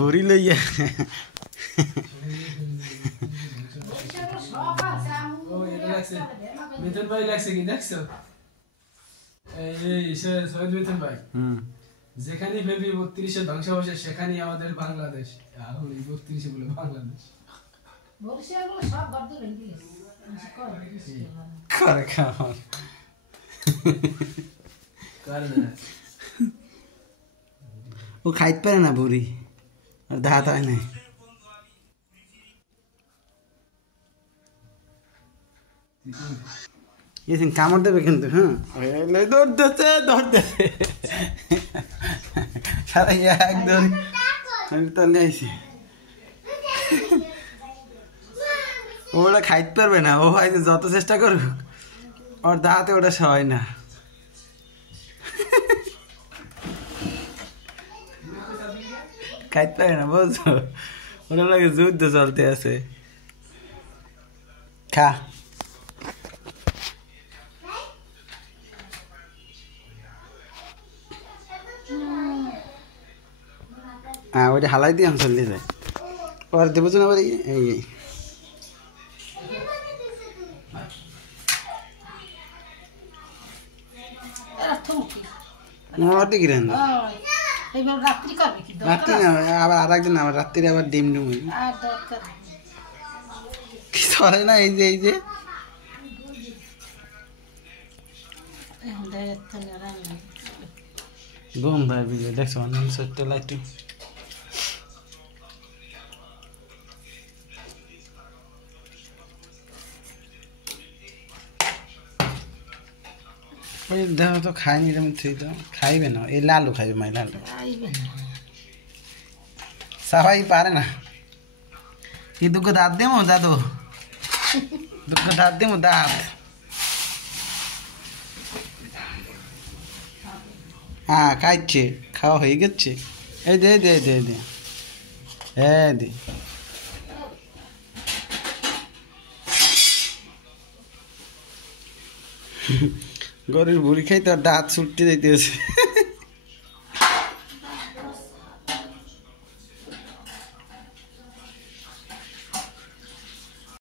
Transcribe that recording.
ভরি লইয়া মিথুন ভাই লাগছে কি দেখছো এই শহীদ মিথুন ভাই যেখানে ভেবি 32-এ ধ্বংস হচ্ছে সেখানেই আমাদের বাংলাদেশ আর ওই 32-এ বলে বাংলাদেশ করে খাওয়ার ও খাইতে পারে না বুড়ি আর দাঁত হয় নাই এসে কামড় দেবে কিন্তু হ্যাঁ দৌড় দিচ্ছে সারা একদম আমি তো আইছি ওরা খাইতে পারবে না ও হয়তো যত চেষ্টা করুক ওর দাঁতে ওটা সয় না খাইতে পারে না বুঝছো ওরা লাগে যুদ্ধ চলতে আছে খা হ্যাঁ ওইটা হালাই দিয়ে আমি চলে যায় ওর দেবো না আবার এই রাত্রি না আবার আর একদিন আবার রাত্রি আবার ডিম ডিম কি চলে না এই যে বুম ভাই বিজয় দেখছো অনেক ছোট্ট লাইট ওই দেখো তো খায়নি এরকম থুই তো খাইবে না এই লালু খাইবে মাই লালু সবাই পারে না কি দুঃখ দাঁত দেবো দাদু দুঃখ দাঁত দেবো দাঁত হ্যাঁ খাইছে খাওয়া হয়ে গেছে এই দে দে দে দে হ্যাঁ দে গরুর বুড়ি খাই তার দাঁত ছুটতে যাইতেছে